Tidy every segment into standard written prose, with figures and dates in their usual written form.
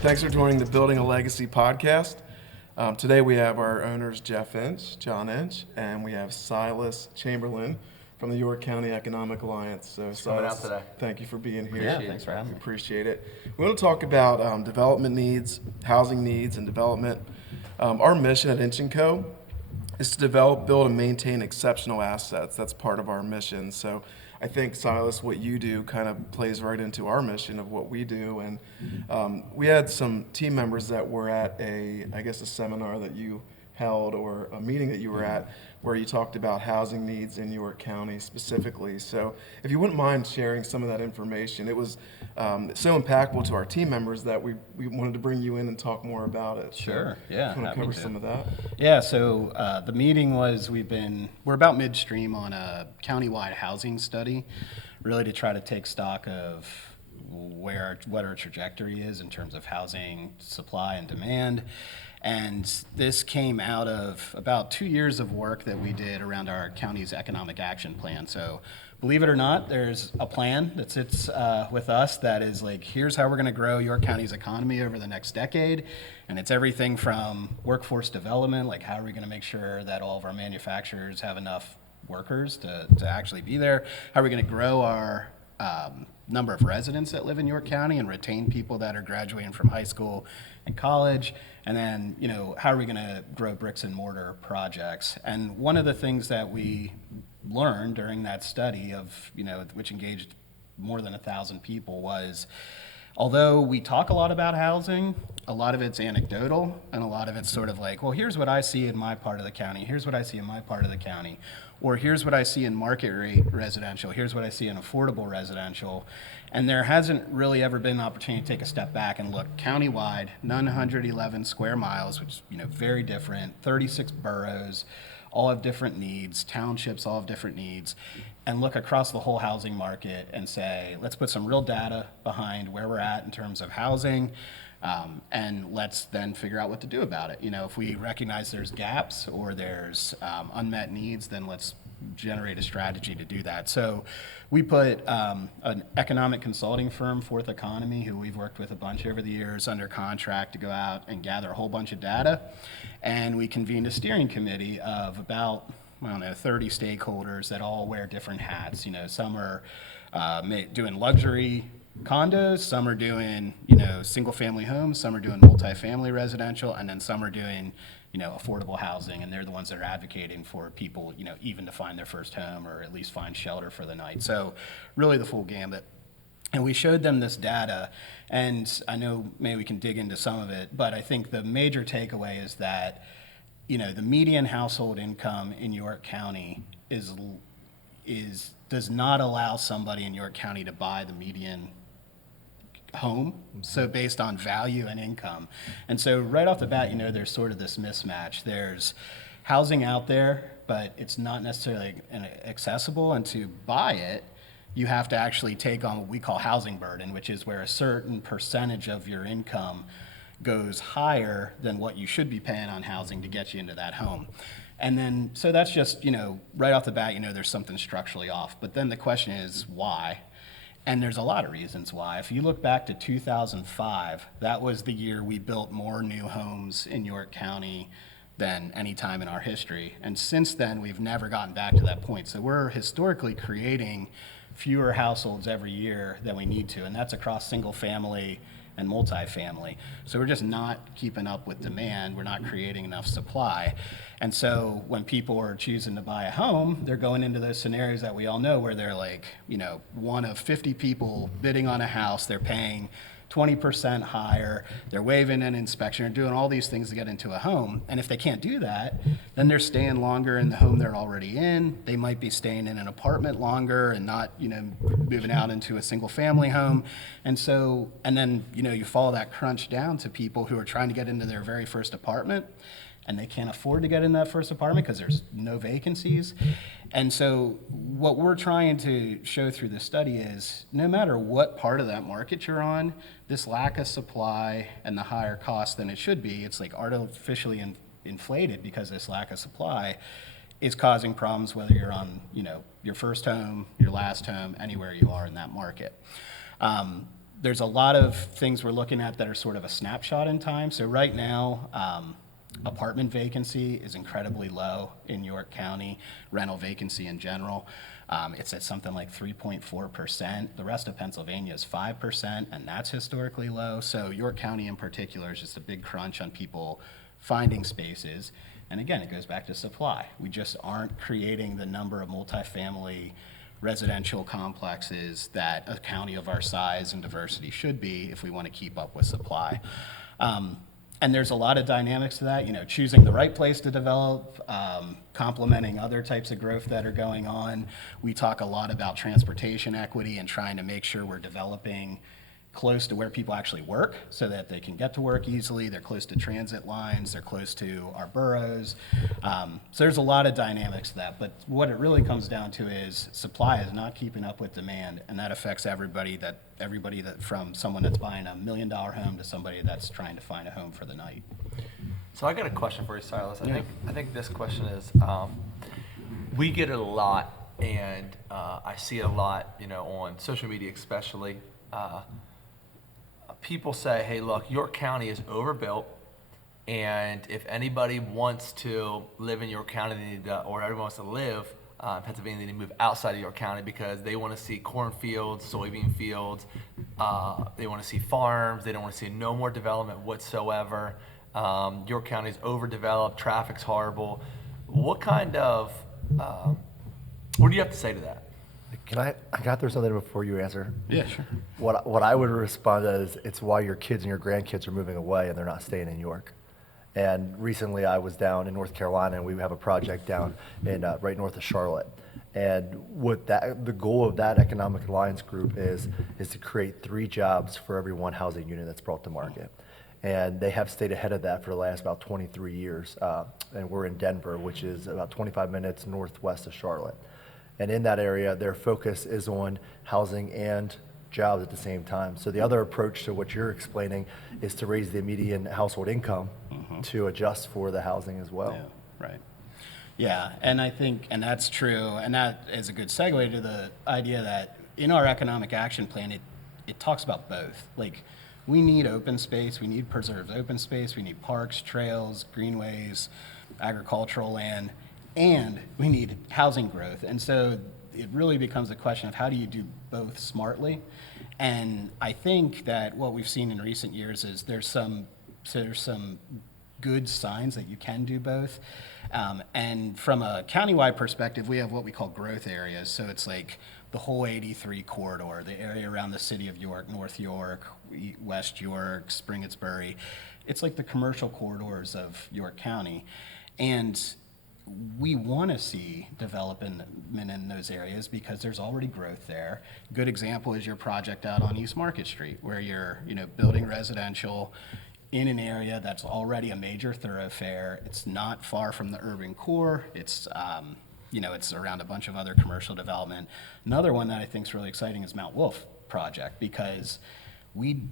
Thanks for joining the Building a Legacy podcast. Today we have our owners, Jeff Inch, John Inch, and we have Silas Chamberlain from the York County Economic Alliance. So, Silas, thank you for being here. Yeah, thanks for having me. Appreciate it. We want to talk about development needs, housing needs, and development. Our mission at Inch & Co. is to develop, build, and maintain exceptional assets. That's part of our mission. So I think, Silas, what you do kind of plays right into our mission of what we do. And we had some team members that were at a seminar that you held or a meeting that you were at where you talked about housing needs in York County specifically. So if you wouldn't mind sharing some of that information, it was so impactful to our team members that we wanted to bring you in and talk more about it. Sure, So yeah. Want to cover some of that? Yeah, so the meeting was, we're about midstream on a countywide housing study, really to try to take stock of what our trajectory is in terms of housing supply and demand. And this came out of about 2 years of work that we did around our county's economic action plan. So believe it or not, there's a plan that sits with us that is like, here's how we're going to grow York County's economy over the next decade. And it's everything from workforce development, like how are we going to make sure that all of our manufacturers have enough workers to actually be there? How are we going to grow our number of residents that live in York County and retain people that are graduating from high school and college? And then, how are we going to grow bricks and mortar projects? And one of the things that we learned during that study which engaged more than 1,000 people was, although we talk a lot about housing, a lot of it's anecdotal and a lot of it's sort of like, well, here's what I see in my part of the county, here's what I see in my part of the county, or here's what I see in market rate residential, here's what I see in affordable residential. And there hasn't really ever been an opportunity to take a step back and look countywide, 911 square miles, which very different, 36 boroughs, all have different needs, townships all have different needs, and look across the whole housing market and say, let's put some real data behind where we're at in terms of housing, and let's then figure out what to do about it. If we recognize there's gaps or there's unmet needs, then let's generate a strategy to do that. So we put an economic consulting firm, Fourth Economy, who we've worked with a bunch over the years, under contract to go out and gather a whole bunch of data. And we convened a steering committee of about 30 stakeholders that all wear different hats. Some are doing luxury condos, some are doing single family homes, some are doing multifamily residential, and then some are doing affordable housing, and they're the ones that are advocating for people even to find their first home or at least find shelter for the night. So really the full gambit. And we showed them this data, and I know maybe we can dig into some of it, but I think the major takeaway is that the median household income in York County does not allow somebody in York County to buy the median home, so based on value and income. And so right off the bat, there's sort of this mismatch. There's housing out there, but it's not necessarily accessible, and to buy it, you have to actually take on what we call housing burden, which is where a certain percentage of your income goes higher than what you should be paying on housing to get you into that home. And then, so that's just, right off the bat, there's something structurally off. But then the question is, why? And there's a lot of reasons why. If you look back to 2005, that was the year we built more new homes in York County than any time in our history. And since then, we've never gotten back to that point. So we're historically creating fewer households every year than we need to, and that's across single family and multifamily. So we're just not keeping up with demand. We're not creating enough supply. And so when people are choosing to buy a home, they're going into those scenarios that we all know where they're like, one of 50 people bidding on a house, they're paying 20% higher, they're waiving an inspection, they're doing all these things to get into a home. And if they can't do that, then they're staying longer in the home they're already in. They might be staying in an apartment longer and not, moving out into a single family home. And so, and then, you follow that crunch down to people who are trying to get into their very first apartment, and they can't afford to get in that first apartment because there's no vacancies. And so what we're trying to show through this study is no matter what part of that market you're on, this lack of supply and the higher cost than it should be, it's like artificially inflated because this lack of supply is causing problems whether you're on your first home, your last home, anywhere you are in that market. there's a lot of things we're looking at that are sort of a snapshot in time. So right now, apartment vacancy is incredibly low in York County, rental vacancy in general. It's at something like 3.4%. The rest of Pennsylvania is 5%, and that's historically low. So York County in particular is just a big crunch on people finding spaces. And again, it goes back to supply. We just aren't creating the number of multifamily residential complexes that a county of our size and diversity should be if we want to keep up with supply. And there's a lot of dynamics to that, choosing the right place to develop, complementing other types of growth that are going on. We talk a lot about transportation equity and trying to make sure we're developing close to where people actually work so that they can get to work easily. They're close to transit lines, they're close to our boroughs. So there's a lot of dynamics to that, but what it really comes down to is supply is not keeping up with demand, and that affects everybody that from someone that's buying $1 million home to somebody that's trying to find a home for the night. So I got a question for you, Silas. I think this question is, we get it a lot, and I see it a lot, on social media especially. People say, hey, look, York County is overbuilt, and if anybody wants to live in York County, or everyone wants to live in Pennsylvania, they need to move outside of York County because they want to see cornfields, soybean fields, they want to see farms, they don't want to see no more development whatsoever. York County is overdeveloped, traffic's horrible. What do you have to say to that? I got there something before you answer? Yeah, sure. What I would respond to is, it's why your kids and your grandkids are moving away and they're not staying in York. And recently I was down in North Carolina, and we have a project down in right north of Charlotte. And the goal of that Economic Alliance group is to create 3 jobs for every 1 housing unit that's brought to market. And they have stayed ahead of that for the last about 23 years. And we're in Denver, which is about 25 minutes northwest of Charlotte. And in that area, their focus is on housing and jobs at the same time. So the other approach to what you're explaining is to raise the median household income to adjust for the housing as well. Yeah, right. Yeah, and I think, and that's true, and that is a good segue to the idea that in our economic action plan, it talks about both. Like, we need open space, we need preserved open space, we need parks, trails, greenways, agricultural land, and we need housing growth. And so it really becomes a question of how do you do both smartly? And I think that what we've seen in recent years is there's some good signs that you can do both. And from a countywide perspective, we have what we call growth areas. So it's like the whole 83 corridor, the area around the city of York, North York, West York, Springettsbury. It's like the commercial corridors of York County. And we want to see development in those areas because there's already growth there. Good example is your project out on East Market Street, where you're building residential in an area that's already a major thoroughfare. It's not far from the urban core. It's it's around a bunch of other commercial development. Another one that I think is really exciting is Mount Wolf project, because we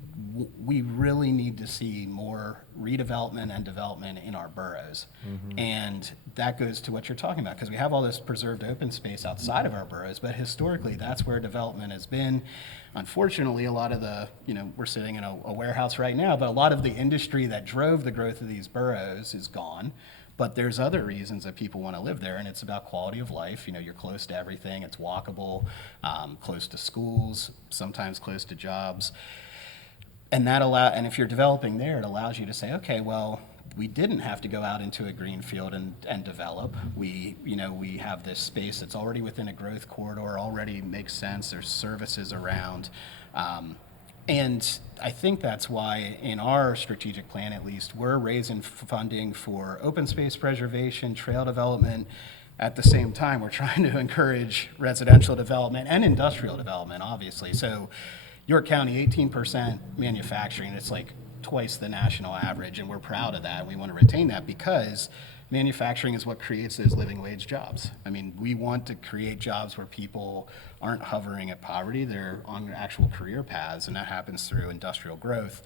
really need to see more redevelopment and development in our boroughs. And that goes to what you're talking about, because we have all this preserved open space outside of our boroughs, but historically that's where development has been. Unfortunately, a lot of the, we're sitting in a warehouse right now, but a lot of the industry that drove the growth of these boroughs is gone. But there's other reasons that people want to live there, and it's about quality of life. You're close to everything, it's walkable, close to schools, sometimes close to jobs. And and if you're developing there, it allows you to say, okay, well, we didn't have to go out into a green field and develop. We have this space that's already within a growth corridor, already makes sense. There's services around. And I think that's why in our strategic plan, at least, we're raising funding for open space preservation, trail development. At the same time, we're trying to encourage residential development and industrial development, obviously. So York County, 18% manufacturing, it's like twice the national average, and we're proud of that. We want to retain that because manufacturing is what creates those living wage jobs. I mean, we want to create jobs where people aren't hovering at poverty, they're on actual career paths, and that happens through industrial growth.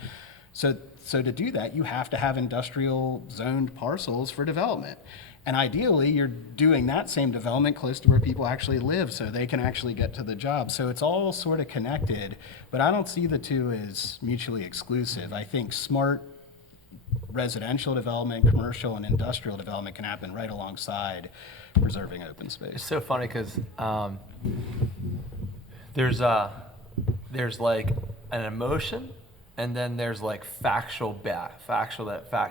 So to do that, you have to have industrial zoned parcels for development. And ideally, you're doing that same development close to where people actually live so they can actually get to the job. So it's all sort of connected, but I don't see the two as mutually exclusive. I think smart residential development, commercial and industrial development can happen right alongside preserving open It's space. so funny because there's like an emotion, and then there's like factual that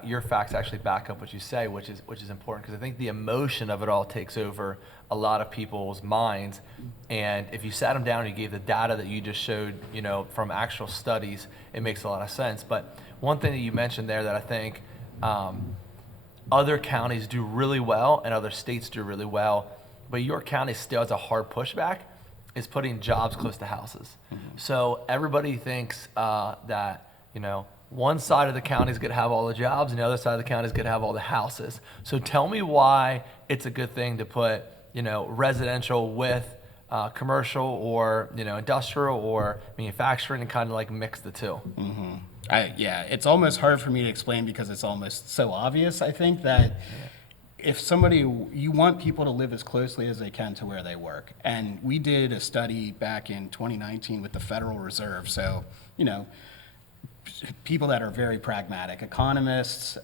your facts actually back up what you say, which is important, because I think the emotion of it all takes over a lot of people's minds. And if you sat them down and you gave the data that you just showed, from actual studies, it makes a lot of sense. But one thing that you mentioned there that I think other counties do really well and other states do really well, but York County still has a hard pushback, is putting jobs close to houses. So everybody thinks that, one side of the county is going to have all the jobs and the other side of the county is going to have all the houses. So tell me why it's a good thing to put, residential with commercial or, industrial or manufacturing, and kind of like mix the two. Yeah, it's almost hard for me to explain because it's almost so obvious. I think that if you want people to live as closely as they can to where they work. And we did a study back in 2019 with the Federal Reserve. So, people that are very pragmatic, economists,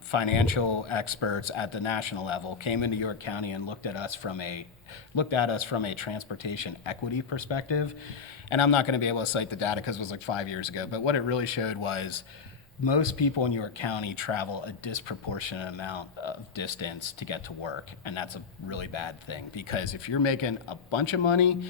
financial experts at the national level came into York County and looked at us from a transportation equity perspective. And I'm not going to be able to cite the data because it was like 5 years ago, but what it really showed was most people in York County travel a disproportionate amount of distance to get to work, and that's a really bad thing, because if you're making a bunch of money,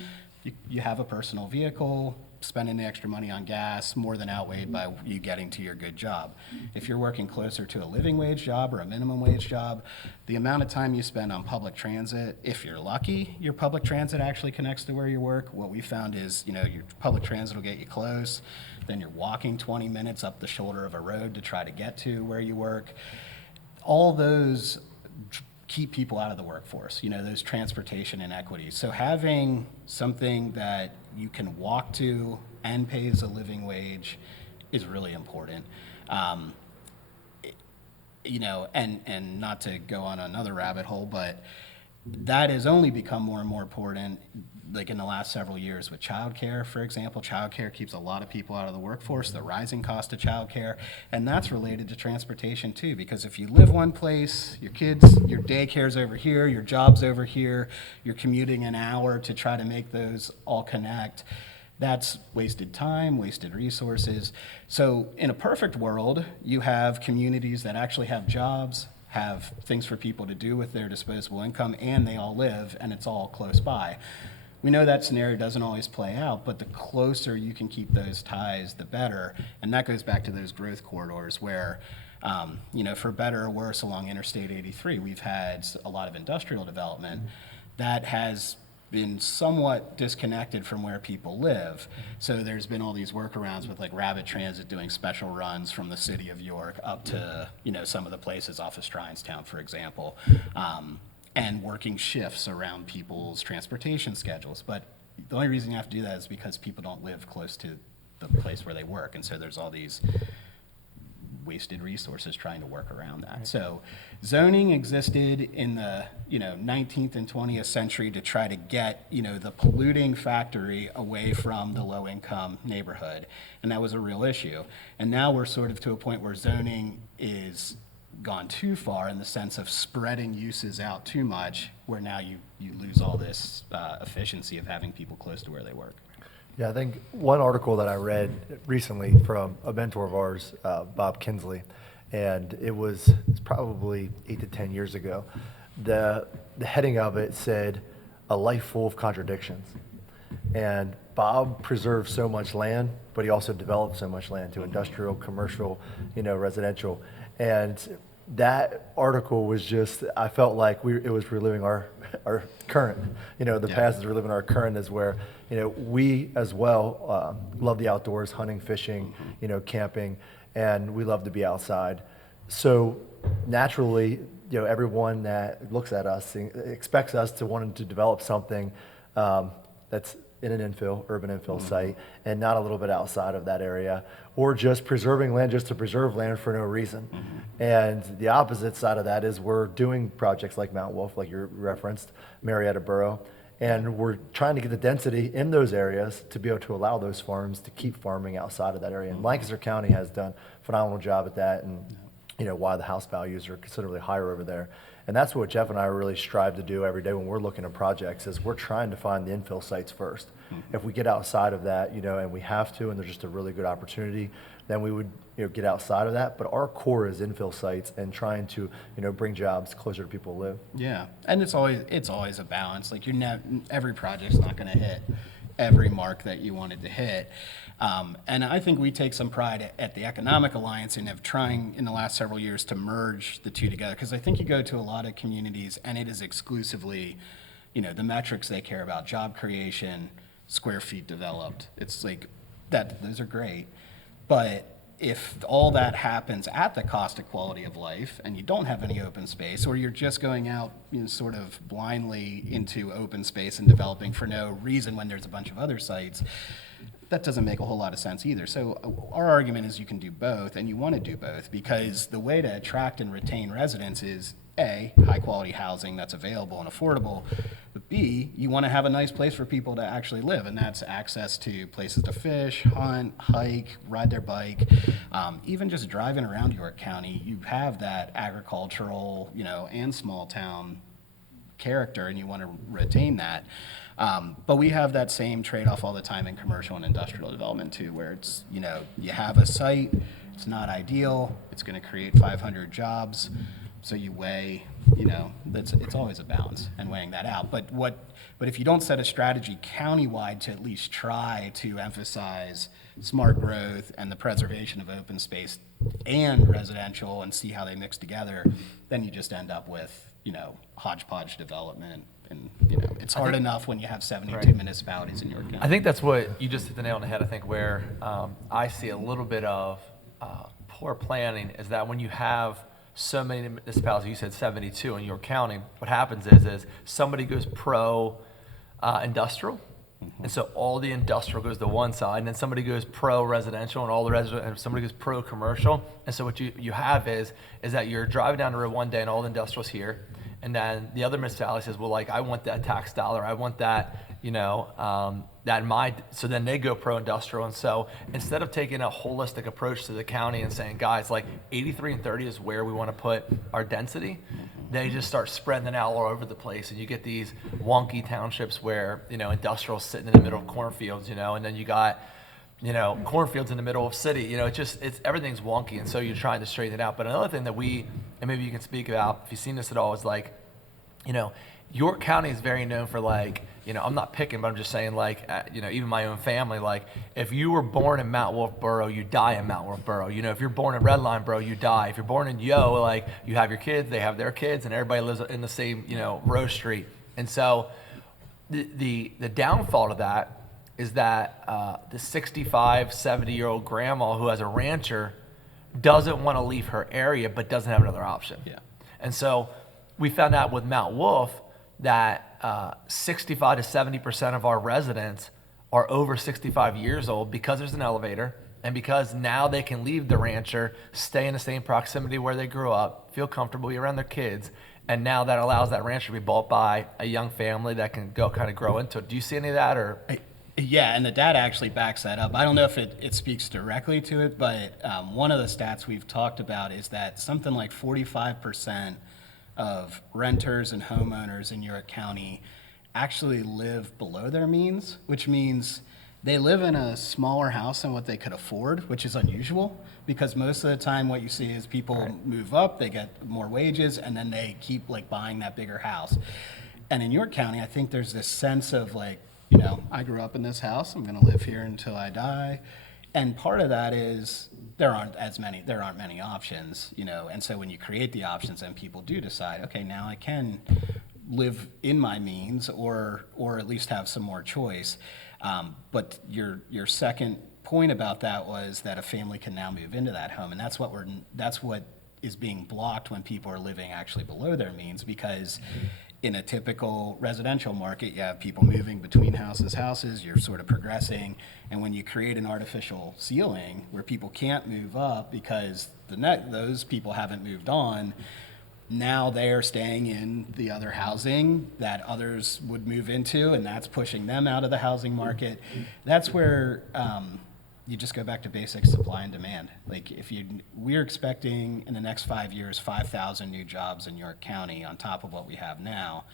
you have a personal vehicle, spending the extra money on gas more than outweighed by you getting to your good job. If you're working closer to a living wage job or a minimum wage job, the amount of time you spend on public transit, if you're lucky, your public transit actually connects to where you work. What we found is, your public transit will get you close, then you're walking 20 minutes up the shoulder of a road to try to get to where you work. All those keep people out of the workforce, those transportation inequities. So having something that you can walk to and pays a living wage is really important. And not to go on another rabbit hole, but that has only become more and more important, like in the last several years with childcare, for example. Childcare keeps a lot of people out of the workforce, the rising cost of childcare, and that's related to transportation too, because if you live one place, your daycare's over here, your job's over here, you're commuting an hour to try to make those all connect. That's wasted time, wasted resources. So in a perfect world, you have communities that actually have jobs, have things for people to do with their disposable income, and they all live, and it's all close by. We know that scenario doesn't always play out, but the closer you can keep those ties, the better. And that goes back to those growth corridors where, for better or worse, along Interstate 83, we've had a lot of industrial development that has been somewhat disconnected from where people live. So there's been all these workarounds with like Rapid Transit doing special runs from the city of York up to, some of the places off of Strinestown, for example. And working shifts around people's transportation schedules. But the only reason you have to do that is because people don't live close to the place where they work. And so there's all these wasted resources trying to work around that. So zoning existed in the 19th and 20th century to try to get the polluting factory away from the low income neighborhood. And that was a real issue. And now we're sort of to a point where zoning is gone too far in the sense of spreading uses out too much, where now you lose all this efficiency of having people close to where they work. Yeah, I think one article that I read recently from a mentor of ours, Bob Kinsley, and it's probably 8 to 10 years ago. The heading of it said, "A life full of contradictions." And Bob preserved so much land, but he also developed so much land to industrial, commercial, residential. And that article was just, I felt like it was reliving our current, the past is reliving our current, is where, we as well love the outdoors, hunting, fishing, camping, and we love to be outside. So naturally, everyone that looks at us expects us to want to develop something that's in an urban infill site, and not a little bit outside of that area, or just preserving land just to preserve land for no reason. And the opposite side of that is we're doing projects like Mount Wolf, like you referenced, Marietta Borough, and we're trying to get the density in those areas to be able to allow those farms to keep farming outside of that area. And Lancaster County has done a phenomenal job at that, and why the house values are considerably higher over there. And that's what Jeff and I really strive to do every day when we're looking at projects, is we're trying to find the infill sites first. If we get outside of that, and we have to, and there's just a really good opportunity, then we would get outside of that. But our core is infill sites and trying to bring jobs closer to people who live. Yeah, and it's always a balance. Like every project's not going to hit every mark that you wanted to hit. And I think we take some pride at the Economic Alliance in of trying in the last several years to merge the two together. Because I think you go to a lot of communities and it is exclusively, the metrics they care about: job creation, square feet developed. It's like that; those are great, but if all that happens at the cost of quality of life, and you don't have any open space, or you're just going out sort of blindly into open space and developing for no reason when there's a bunch of other sites, that doesn't make a whole lot of sense either. So our argument is you can do both, and you want to do both, because the way to attract and retain residents is A, high quality housing that's available and affordable, but B, you want to have a nice place for people to actually live, and that's access to places to fish, hunt, hike, ride their bike. Even just driving around York County, you have that agricultural, and small town character, and you want to retain that. But we have that same trade-off all the time in commercial and industrial development too, where it's, you have a site, it's not ideal, it's going to create 500 jobs. So you weigh, it's always a balance and weighing that out. But if you don't set a strategy countywide to at least try to emphasize smart growth and the preservation of open space and residential and see how they mix together, then you just end up with, hodgepodge development. And, it's hard enough when you have 72 municipalities in York County. I think that's what you just hit the nail on the head. I think where I see a little bit of poor planning is that when you have so many municipalities, you said 72 in York County, what happens is somebody goes pro industrial, and so all the industrial goes to one side, and then somebody goes pro residential, and all the and somebody goes pro commercial. And so what you have is that you're driving down the road one day and all the industrial's here, and then the other municipality says, well, like, I want that tax dollar, I want that, that in my, so then they go pro-industrial. And so instead of taking a holistic approach to the county and saying, guys, like 83 and 30 is where we want to put our density, they just start spreading it out all over the place. And you get these wonky townships where, industrial's sitting in the middle of cornfields, and then you got, cornfields in the middle of city, it's everything's wonky. And so you're trying to straighten it out. But another thing that and maybe you can speak about, if you've seen this at all, is like, York County is very known for, like, I'm not picking, but I'm just saying, like, even my own family, like, if you were born in Mount Wolf Borough, you die in Mount Wolf Borough. If you're born in Redline Borough, you die. If you're born in Yo, like, you have your kids, they have their kids, and everybody lives in the same, row street. And so the downfall to that is that the 65, 70-year-old grandma who has a rancher doesn't want to leave her area, but doesn't have another option. Yeah. And so we found out with Mount Wolf that 65 to 70% of our residents are over 65 years old because there's an elevator, and because now they can leave the rancher, stay in the same proximity where they grew up, feel comfortable, be around their kids, and now that allows that rancher to be bought by a young family that can go kind of grow into it. Do you see any of that, or? Yeah, and the data actually backs that up. I don't know if it speaks directly to it, but one of the stats we've talked about is that something like 45% of renters and homeowners in York County actually live below their means, which means they live in a smaller house than what they could afford, which is unusual, because most of the time what you see is people move up, they get more wages, and then they keep like buying that bigger house. And in York County, I think there's this sense of like, I grew up in this house, I'm gonna live here until I die. And part of that is there aren't many options, and so when you create the options, then people do decide, okay, now I can live in my means, or at least have some more choice. But your second point about that was that a family can now move into that home, and that's what is being blocked when people are living actually below their means, because in a typical residential market, you have people moving between houses, you're sort of progressing. And when you create an artificial ceiling where people can't move up because those people haven't moved on, now they're staying in the other housing that others would move into, and that's pushing them out of the housing market. That's where you just go back to basic supply and demand. Like we're expecting in the next 5 years, 5,000 new jobs in York County on top of what we have now.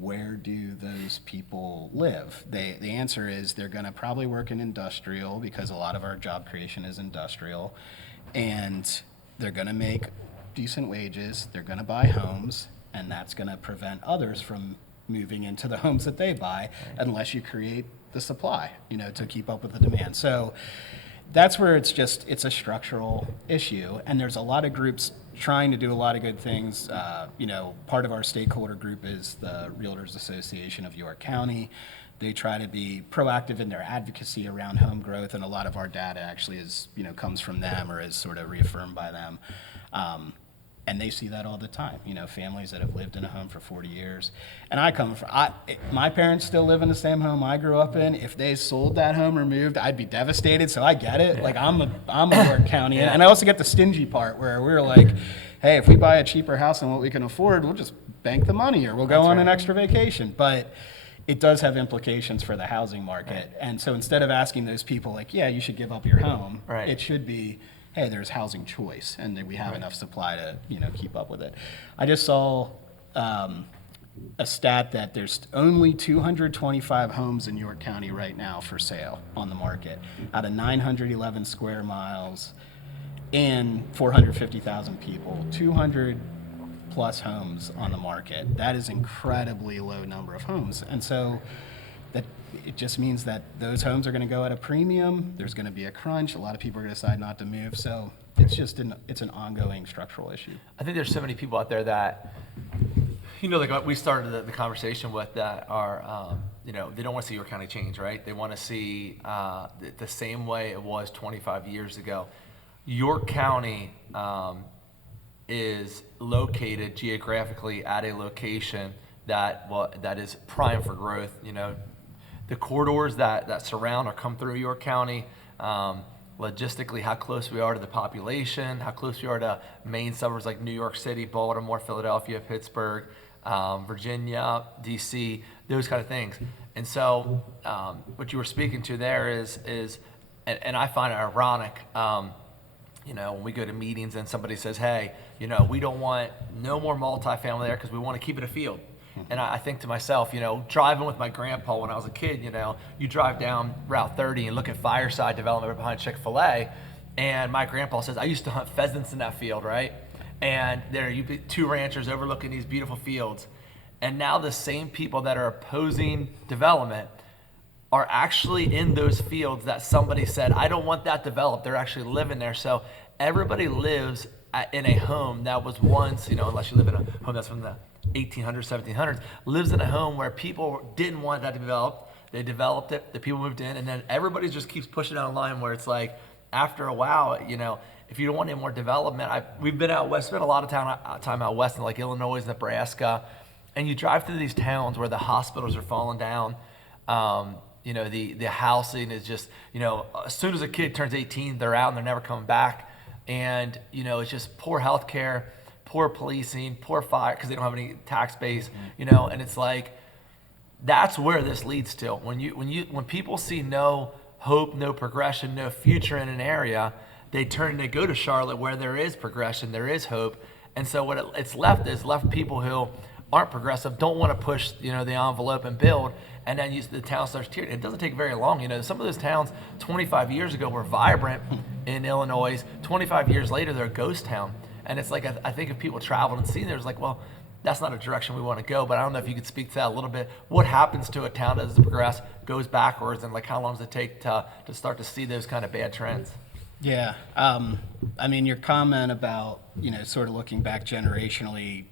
Where do those people live? The answer is they're gonna probably work in industrial because a lot of our job creation is industrial, and they're gonna make decent wages, they're gonna buy homes, and that's gonna prevent others from moving into the homes that they buy unless you create the supply, to keep up with the demand. So that's where it's a structural issue, and there's a lot of groups trying to do a lot of good things. Part of our stakeholder group is the Realtors Association of York County. They try to be proactive in their advocacy around home growth, and a lot of our data actually comes from them or is sort of reaffirmed by them. And they see that all the time, families that have lived in a home for 40 years. And my parents still live in the same home I grew up in. If they sold that home or moved, I'd be devastated. So I get it. Like I'm a York County, and I also get the stingy part where we're like, hey, if we buy a cheaper house than what we can afford, we'll just bank the money or we'll go on an extra vacation. But it does have implications for the housing market. Right. And so instead of asking those people like, yeah, you should give up your home, it should be, hey, there's housing choice, and that we have enough supply to, keep up with it. I just saw a stat that there's only 225 homes in York County right now for sale on the market out of 911 square miles and 450,000 people, 200 plus homes on the market. That is incredibly low number of homes. And so that it just means that those homes are going to go at a premium. There's going to be a crunch. A lot of people are going to decide not to move. So it's an ongoing structural issue. I think there's so many people out there that, like we started the conversation with, that are, they don't want to see York County change, right? They want to see the same way it was 25 years ago. York County is located geographically at a location that is prime for growth. The corridors that surround or come through York County, logistically, how close we are to the population, how close we are to main suburbs like New York City, Baltimore, Philadelphia, Pittsburgh, Virginia, DC, those kind of things. And so what you were speaking to there is and I find it ironic, when we go to meetings and somebody says, hey, we don't want no more multifamily there because we want to keep it a field. And I think to myself, driving with my grandpa when I was a kid, you drive down Route 30 and look at Fireside development behind Chick-fil-A, and my grandpa says, I used to hunt pheasants in that field, right? And there you be two ranchers overlooking these beautiful fields. And now the same people that are opposing development are actually in those fields that somebody said, I don't want that developed. They're actually living there. So everybody lives in a home that was once, unless you live in a home that's from the 1800s, 1700s, lives in a home where people didn't want that to be developed. They developed it, the people moved in, and then everybody just keeps pushing down the line where it's like, after a while, if you don't want any more development, we've been out west, spent a lot of time out west in like Illinois, Nebraska, and you drive through these towns where the hospitals are falling down. The housing is just, as soon as a kid turns 18, they're out and they're never coming back. And, it's just poor health care, poor policing, poor fire, because they don't have any tax base, and it's like, that's where this leads to. When people see no hope, no progression, no future in an area, they go to Charlotte where there is progression, there is hope. And so what it's left people who aren't progressive, don't want to push, the envelope and build, and then the town starts tearing. It doesn't take very long. Some of those towns 25 years ago were vibrant in Illinois. 25 years later, they're a ghost town. And it's like, I think if people traveled and seen, there's like, well, that's not a direction we want to go. But I don't know if you could speak to that a little bit. What happens to a town as it progresses, goes backwards, and like how long does it take to start to see those kind of bad trends? Yeah. Your comment about, sort of looking back generationally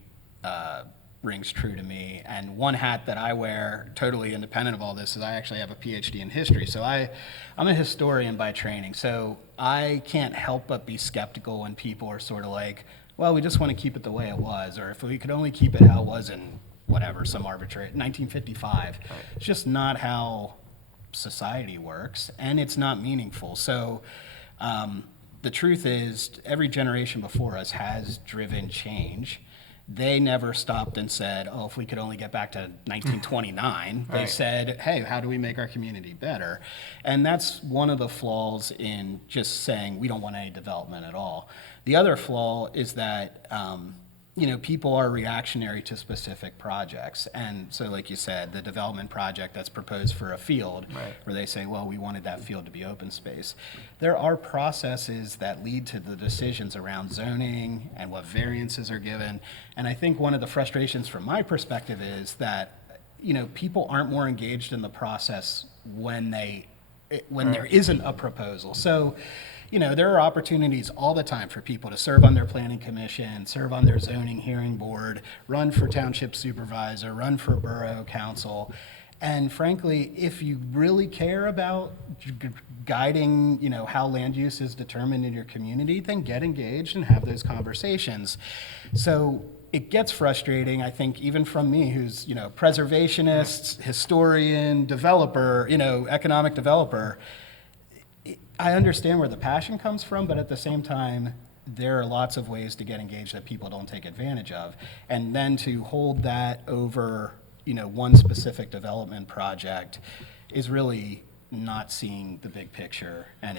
rings true to me. And one hat that I wear, totally independent of all this, is I actually have a PhD in history. So I'm a historian by training. So I can't help but be skeptical when people are sort of like, well, we just want to keep it the way it was, or if we could only keep it how it was in whatever, some arbitrary, 1955. It's just not how society works, and it's not meaningful. So the truth is, every generation before us has driven change. They never stopped and said, oh, if we could only get back to 1929. They Right. said, hey, how do we make our community better? And that's one of the flaws in just saying we don't want any development at all. The other flaw is that people are reactionary to specific projects. And so, like you said, the development project that's proposed for a field, Right. where they say, well, we wanted that field to be open space. There are processes that lead to the decisions around zoning and what variances are given. And I think one of the frustrations from my perspective is that, people aren't more engaged in the process when there isn't a proposal. So, there are opportunities all the time for people to serve on their planning commission, serve on their zoning hearing board, run for township supervisor, run for borough council. And frankly, if you really care about guiding, how land use is determined in your community, then get engaged and have those conversations. So it gets frustrating, I think, even from me, who's, preservationist, historian, developer, economic developer. I understand where the passion comes from, but at the same time, there are lots of ways to get engaged that people don't take advantage of. And then to hold that over, one specific development project is really not seeing the big picture. And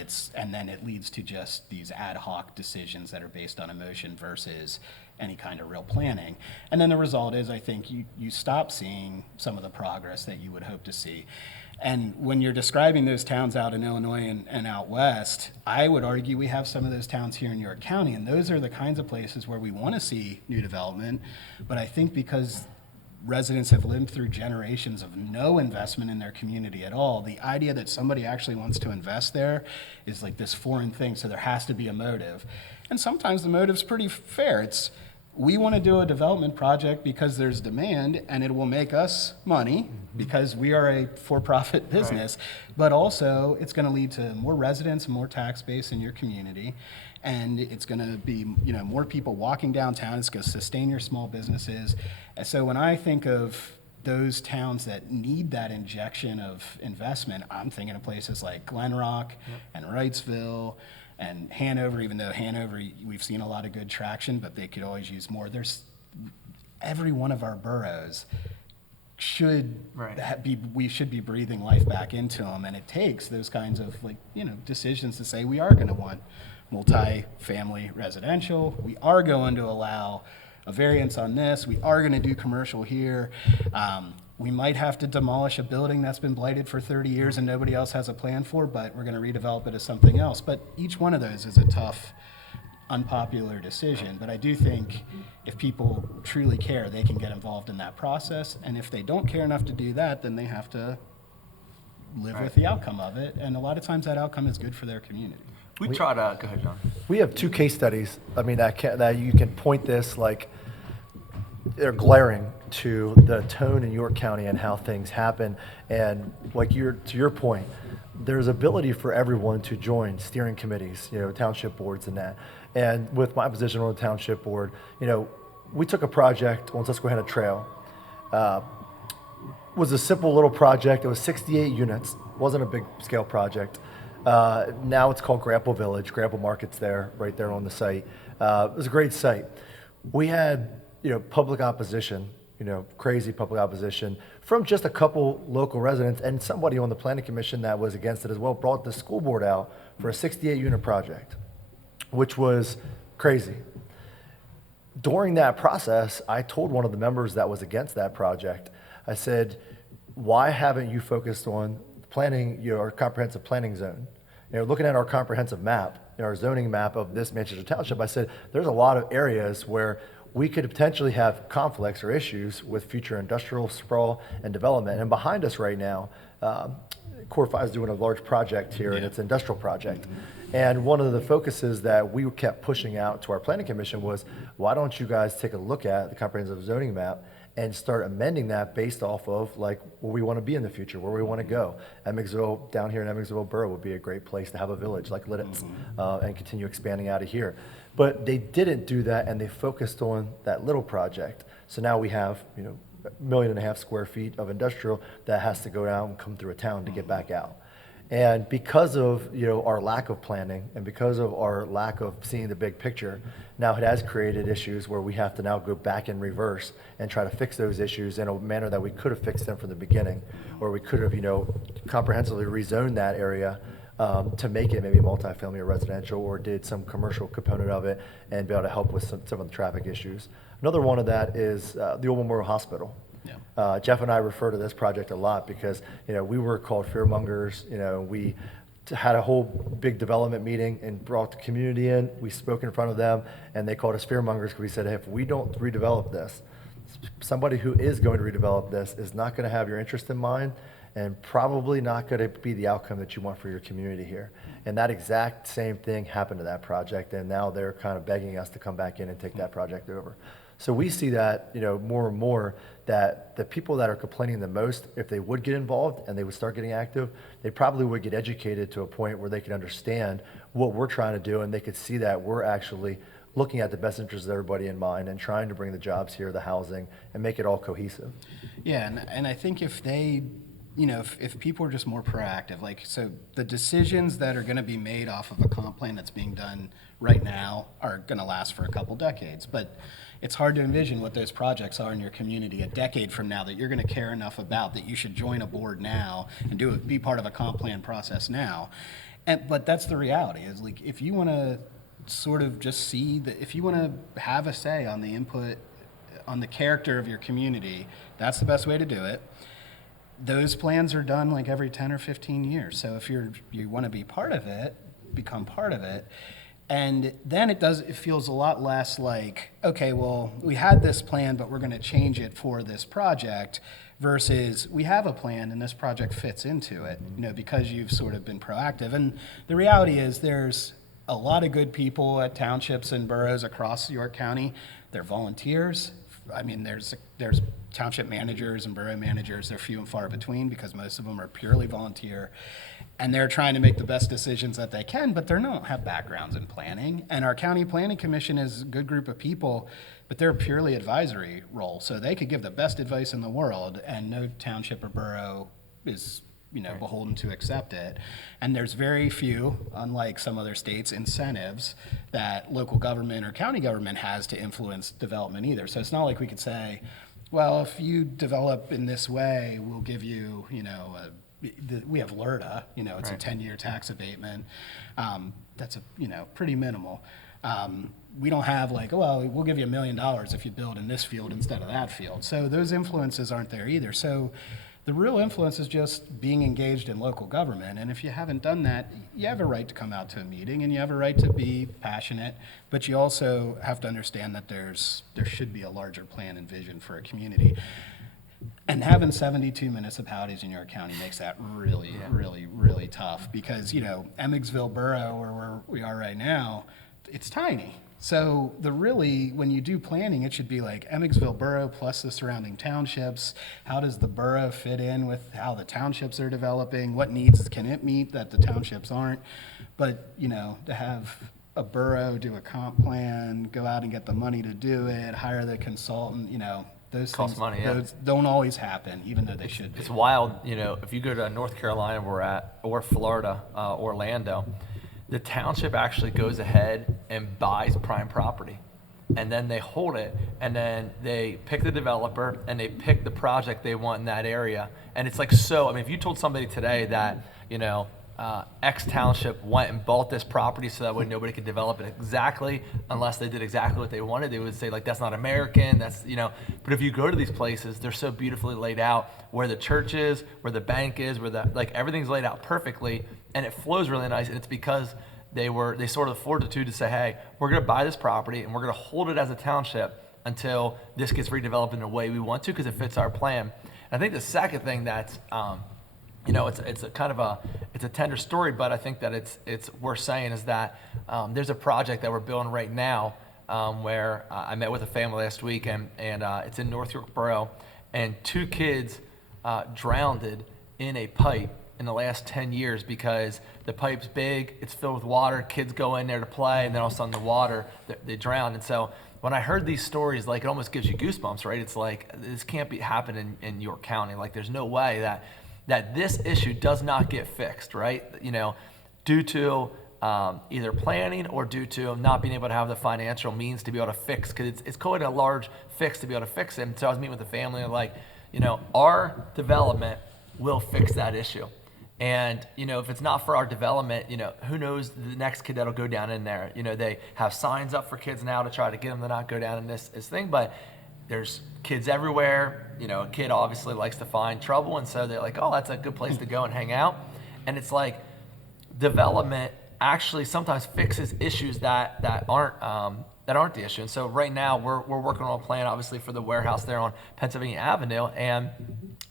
then it leads to just these ad hoc decisions that are based on emotion versus any kind of real planning. And then the result is, I think, you stop seeing some of the progress that you would hope to see. And when you're describing those towns out in Illinois and out west, I would argue we have some of those towns here in York County, and those are the kinds of places where we want to see new development. But I think because residents have lived through generations of no investment in their community at all, the idea that somebody actually wants to invest there is like this foreign thing, so there has to be a motive. And sometimes the motive's pretty fair. It's, we want to do a development project because there's demand and it will make us money because we are a for-profit business, but also it's going to lead to more residents, more tax base in your community, and it's going to be, more people walking downtown. It's going to sustain your small businesses. And so when I think of those towns that need that injection of investment, I'm thinking of places like Glen Rock and Wrightsville and Hanover, even though Hanover, we've seen a lot of good traction, but they could always use more. Every one of our boroughs should we should be breathing life back into them, and it takes those kinds of decisions to say we are going to want multi-family residential, we are going to allow a variance on this, we are going to do commercial here. We might have to demolish a building that's been blighted for 30 years and nobody else has a plan for, but we're going to redevelop it as something else. But each one of those is a tough, unpopular decision. But I do think if people truly care, they can get involved in that process. And if they don't care enough to do that, then they have to live with the outcome of it. And a lot of times that outcome is good for their community. We try to, go ahead, John. We have two case studies, that you can point this, they're glaring to the tone in York County and how things happen. And to your point, there's ability for everyone to join steering committees, township boards and that. And with my position on the township board, we took a project on Susquehanna Trail. Was a simple little project. It was 68 units. Wasn't a big scale project. Now it's called Grapple Village. Grapple Market's there, right there on the site. It was a great site. We had, public opposition, crazy public opposition from just a couple local residents, and somebody on the planning commission that was against it as well brought the school board out for a 68 unit project, which was crazy. During that process, I told one of the members that was against that project, I said, why haven't you focused on planning your comprehensive planning zone? Looking at our comprehensive map, our zoning map of this Manchester Township, I said, there's a lot of areas where we could potentially have conflicts or issues with future industrial sprawl and development. And behind us right now, Core 5 is doing a large project here, and it's an industrial project. And one of the focuses that we kept pushing out to our planning commission was, why don't you guys take a look at the comprehensive zoning map and start amending that based off of where we want to be in the future, where we want to go. Emmetsville, down here in Emmetsville Borough would be a great place to have a village like Lidditz, and continue expanding out of here. But they didn't do that, and they focused on that little project. So now we have, 1.5 million square feet of industrial that has to go down and come through a town to get back out. And because of, our lack of planning and because of our lack of seeing the big picture, now it has created issues where we have to now go back in reverse and try to fix those issues in a manner that we could have fixed them from the beginning, or we could have, comprehensively rezoned that area to make it maybe multifamily or residential, or did some commercial component of it and be able to help with some of the traffic issues. Another one of that is the Old Memorial Hospital. Yeah. Jeff and I refer to this project a lot because, we were called fearmongers. We had a whole big development meeting and brought the community in. We spoke in front of them, and they called us fearmongers because we said, hey, if we don't redevelop this, somebody who is going to redevelop this is not going to have your interest in mind and probably not going to be the outcome that you want for your community here. And that exact same thing happened to that project, and now they're kind of begging us to come back in and take that project over. So we see that, more and more, that the people that are complaining the most, if they would get involved and they would start getting active, they probably would get educated to a point where they could understand what we're trying to do, and they could see that we're actually looking at the best interests of everybody in mind and trying to bring the jobs here, the housing, and make it all cohesive. Yeah, and I think if they, if people are just more proactive, so the decisions that are going to be made off of a comp plan that's being done right now are going to last for a couple decades, but it's hard to envision what those projects are in your community a decade from now that you're going to care enough about that you should join a board now and be part of a comp plan process now. But that's the reality, is if you want to sort of just see if you want to have a say on the input, on the character of your community, that's the best way to do it. Those plans are done every 10 or 15 years. So if you want to be part of it, become part of it. And then it feels a lot less like, okay, well, we had this plan, but we're going to change it for this project, versus we have a plan and this project fits into it, because you've sort of been proactive. And the reality is there's a lot of good people at townships and boroughs across York County. They're volunteers. I mean, there's township managers and borough managers. They're few and far between because most of them are purely volunteer. And they're trying to make the best decisions that they can, but they don't have backgrounds in planning. And our county planning commission is a good group of people, but they're a purely advisory role. So they could give the best advice in the world, and no township or borough is beholden to accept it. And there's very few, unlike some other states, incentives that local government or county government has to influence development either. So it's not like we could say, well, if you develop in this way, we'll give you, we have LRTA, it's a 10-year tax abatement. That's pretty minimal. We don't have we'll give you $1 million if you build in this field instead of that field. So those influences aren't there either. So the real influence is just being engaged in local government. And if you haven't done that, you have a right to come out to a meeting and you have a right to be passionate, but you also have to understand that there should be a larger plan and vision for a community. And having 72 municipalities in York County makes that really, really, really tough because, Emmetsville Borough, where we are right now, it's tiny. So when you do planning, it should be like Emmetsville Borough plus the surrounding townships. How does the borough fit in with how the townships are developing? What needs can it meet that the townships aren't? But, to have a borough do a comp plan, go out and get the money to do it, hire the consultant, those Costs things money, yeah. those don't always happen, even though they should be. It's wild, if you go to North Carolina, where we're at, or Florida, Orlando, the township actually goes ahead and buys prime property. And then they hold it, and then they pick the developer, and they pick the project they want in that area. And it's if you told somebody today that, X township went and bought this property so that way nobody could develop it exactly unless they did exactly what they wanted, they would say that's not American, but if you go to these places, they're so beautifully laid out, where the church is, where the bank is, where everything's laid out perfectly, and it flows really nice, and it's because they sort of the fortitude to say, hey, we're going to buy this property and we're going to hold it as a township until this gets redeveloped in the way we want to because it fits our plan. And I think the second thing that's it's a kind of it's a tender story, but I think that it's worth saying is that there's a project that we're building right now where I met with a family last week, and it's in North York Borough, and 2 kids drowned in a pipe in the last 10 years because the pipe's big, it's filled with water, kids go in there to play, and then all of a sudden the water, they drown. And so when I heard these stories, like, it almost gives you goosebumps, right? It's like, this can't be happening in York County. Like, there's no way that this issue does not get fixed, right? You know, due to either planning or due to not being able to have the financial means to be able to fix, because it's quite a large fix to be able to fix it. And so I was meeting with the family and like, you know, our development will fix that issue. And, you know, if it's not for our development, you know, who knows the next kid that'll go down in there. You know, they have signs up for kids now to try to get them to not go down in this thing, but there's kids everywhere. You know, a kid obviously likes to find trouble, and so they're like, oh, that's a good place to go and hang out. And it's like development actually sometimes fixes issues that aren't the issue. And so right now we're working on a plan, obviously, for the warehouse there on Pennsylvania Avenue, and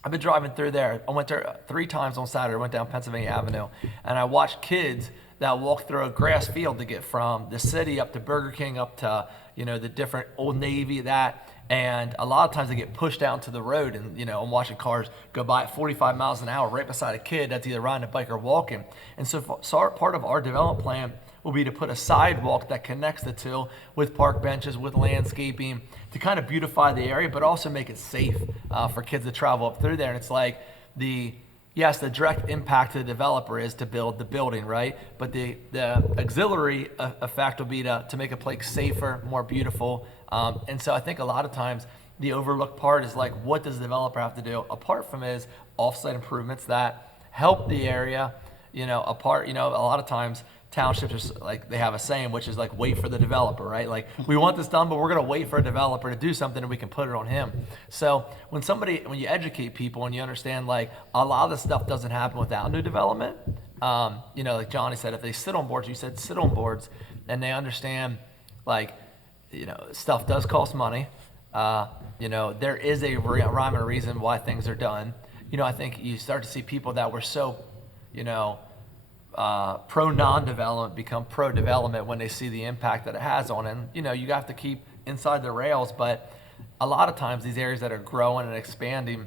I've been driving through there. I went there 3 times on Saturday. I went down Pennsylvania Avenue, and I watched kids that walk through a grass field to get from the city up to Burger King, up to, you know, the different Old Navy, that. And a lot of times they get pushed out to the road, and, you know, I'm watching cars go by at 45 miles an hour right beside a kid that's either riding a bike or walking. And so part of our development plan will be to put a sidewalk that connects the two with park benches, with landscaping, to kind of beautify the area, but also make it safe for kids to travel up through there. And it's like the direct impact to the developer is to build the building, right? But the auxiliary effect will be to make a place safer, more beautiful. And so I think a lot of times the overlooked part is like, what does the developer have to do? Apart from his offsite improvements that help the area, you know, a lot of times townships are like, they have a saying, which is like, wait for the developer, right? Like, we want this done, but we're going to wait for a developer to do something and we can put it on him. So when you educate people and you understand, like, a lot of this stuff doesn't happen without new development. You know, like Johnny said, if they sit on boards, you said sit on boards, and they understand, like, you know, stuff does cost money. You know, there is a rhyme and reason why things are done. You know, I think you start to see people that were so, you know, pro non-development become pro development when they see the impact that it has on it. And, you know, you have to keep inside the rails, but a lot of times these areas that are growing and expanding,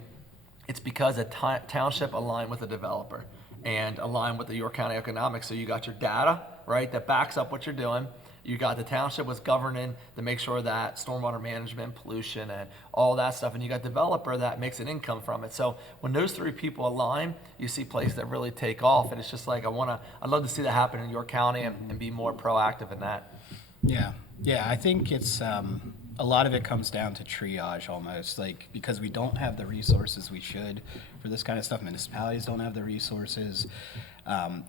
it's because a township aligned with a developer and aligned with the York County economics. So you got your data, right, that backs up what you're doing. You got the township was governing to make sure that stormwater management, pollution, and all that stuff. And you got developer that makes an income from it. So when those 3 people align, you see places that really take off. And it's just like, I'd love to see that happen in York County and be more proactive in that. Yeah, I think it's a lot of it comes down to triage almost, like, because we don't have the resources we should for this kind of stuff. Municipalities don't have the resources.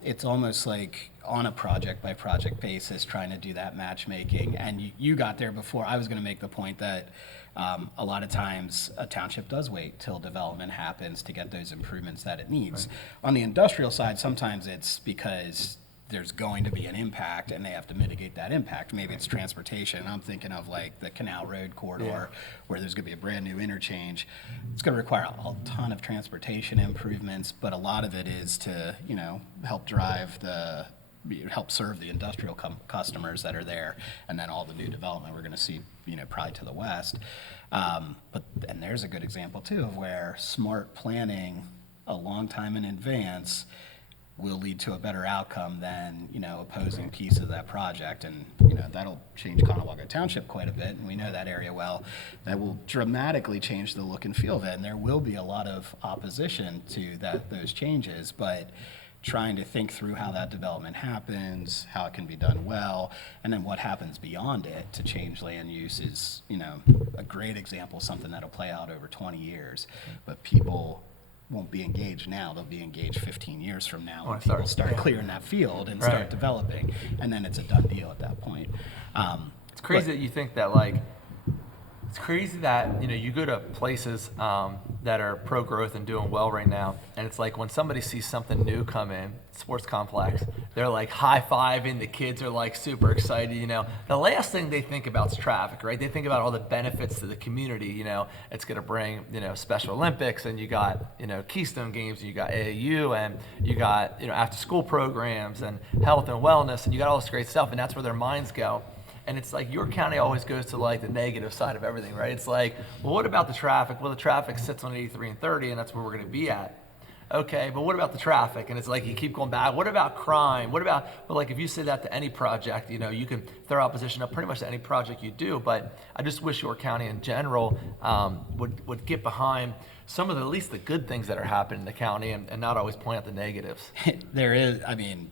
It's almost like on a project by project basis trying to do that matchmaking. And you got there before. I was going to make the point that a lot of times a township does wait till development happens to get those improvements that it needs. Right. On the industrial side, sometimes it's because there's going to be an impact and they have to mitigate that impact. Maybe it's transportation. I'm thinking of like the Canal Road corridor where there's going to be a brand new interchange. It's going to require a ton of transportation improvements, but a lot of it is to, you know, help serve the industrial customers that are there, and then all the new development we're going to see, you know, probably to the west. And there's a good example too of where smart planning a long time in advance will lead to a better outcome than, you know, opposing pieces of that project. And, you know, that'll change Conewago Township quite a bit, and we know that area well. That will dramatically change the look and feel of it, and there will be a lot of opposition to those changes, but trying to think through how that development happens, how it can be done well, and then what happens beyond it to change land use is, you know, a great example, something that'll play out over 20 years. But people won't be engaged now, they'll be engaged 15 years from now when people start clearing that field and start developing, and then it's a done deal at that point. It's crazy that you think that, like, it's crazy that, you know, you go to places that are pro-growth and doing well right now, and it's like when somebody sees something new come in, sports complex, they're like high-fiving, the kids are like super excited, you know. The last thing they think about is traffic, right? They think about all the benefits to the community, you know. It's going to bring, you know, Special Olympics, and you got, you know, Keystone Games, and you got AAU, and you got, you know, after-school programs, and health and wellness, and you got all this great stuff, and that's where their minds go. And it's like York County always goes to like the negative side of everything, right? It's like, well, what about the traffic? Well, the traffic sits on 83 and 30, and that's where we're going to be at. Okay, but what about the traffic? And it's like you keep going back. What about crime? What about, but like if you say that to any project, you know, you can throw opposition up pretty much to any project you do. But I just wish York County in general would get behind some of the, at least the good things that are happening in the county and not always point out the negatives. There is, I mean,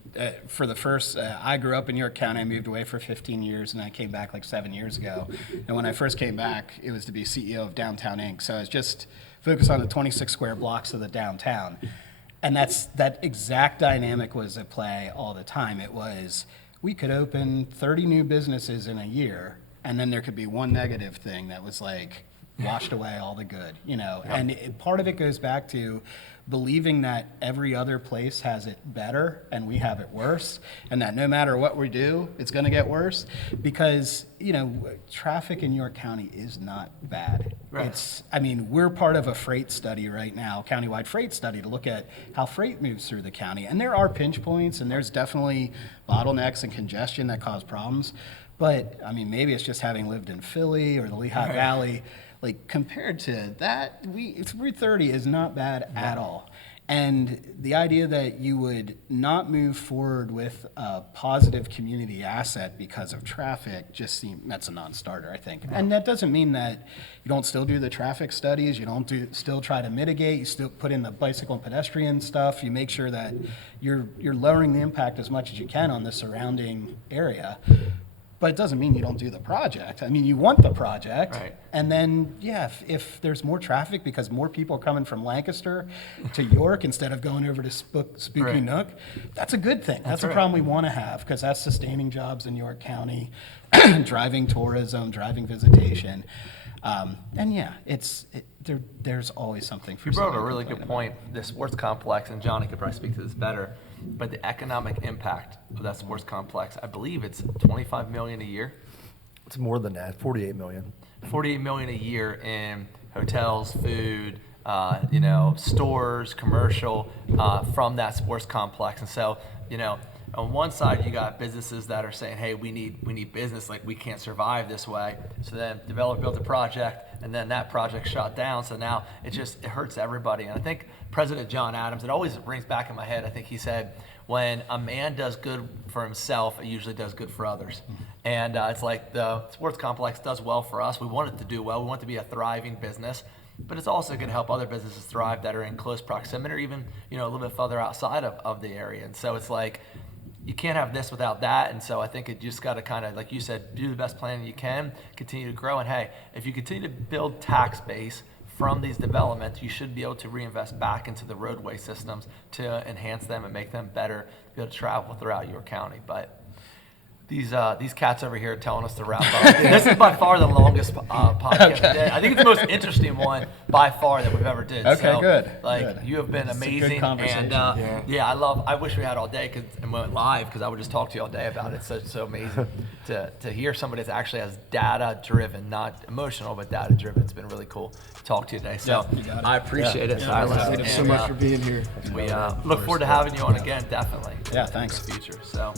for the first, I grew up in York County. I moved away for 15 years, and I came back like 7 years ago. And when I first came back, it was to be CEO of Downtown Inc. So I was just focused on the 26 square blocks of the downtown. And that exact dynamic was at play all the time. It was, we could open 30 new businesses in a year, and then there could be one negative thing that was like, washed away all the good, you know. And part of it goes back to believing that every other place has it better and we have it worse, and that no matter what we do, it's going to get worse. Because, you know, traffic in York County is not bad. Right. It's, I mean, we're part of a freight study right now, countywide freight study, to look at how freight moves through the county. And there are pinch points, and there's definitely bottlenecks and congestion that cause problems. But, I mean, maybe it's just having lived in Philly or the Lehigh Valley. Like, compared to that, 330 is not bad at all. And the idea that you would not move forward with a positive community asset because of traffic just seems, that's a non-starter, I think. And that doesn't mean that you don't still do the traffic studies, you don't still try to mitigate, you still put in the bicycle and pedestrian stuff, you make sure that you're lowering the impact as much as you can on the surrounding area. But it doesn't mean you don't do the project. I mean, you want the project. Right. And then, yeah, if there's more traffic because more people are coming from Lancaster to York instead of going over to Spooky Right. Nook, that's a good thing. That's a right. problem we want to have, because that's sustaining jobs in York County, driving tourism, driving visitation. And yeah, there's always something for You brought up a someone to really complain good point. The sports complex, and Johnny could probably speak to this better, but the economic impact of that sports complex, I believe it's $25 million a year. It's more than that, 48 million. $48 million a year in hotels, food, you know, stores, commercial, from that sports complex. And so, you know, on one side you got businesses that are saying, hey, we need business, like we can't survive this way. So then developer built a project, and then that project shut down. So now it hurts everybody. And I think President John Adams, it always rings back in my head, I think he said, when a man does good for himself, it usually does good for others. And it's like the sports complex does well for us. We want it to do well. We want it to be a thriving business. But it's also going to help other businesses thrive that are in close proximity, or even, you know, a little bit further outside of the area. And so it's like, you can't have this without that. And so I think it just got to kind of, like you said, do the best planning you can, continue to grow. And hey, if you continue to build tax base from these developments, you should be able to reinvest back into the roadway systems to enhance them and make them better, be able to travel throughout your county. But these cats over here are telling us to wrap up. This is by far the longest podcast we did. I think it's the most interesting one by far that we've ever did. Okay, So, good, Like, good. you have been It's a good amazing. conversation. And yeah, I wish we had all day and went live, because I would just talk to you all day about it. So it's so amazing to hear somebody that actually has data driven, not emotional, but data driven. It's been really cool to talk to you today. So Yeah, you got it. I appreciate it, Silas. Thank you so And, much for being here. we look forward to having you on again, definitely. Yeah, thanks. In the future. So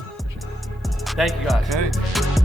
thank you guys. Okay.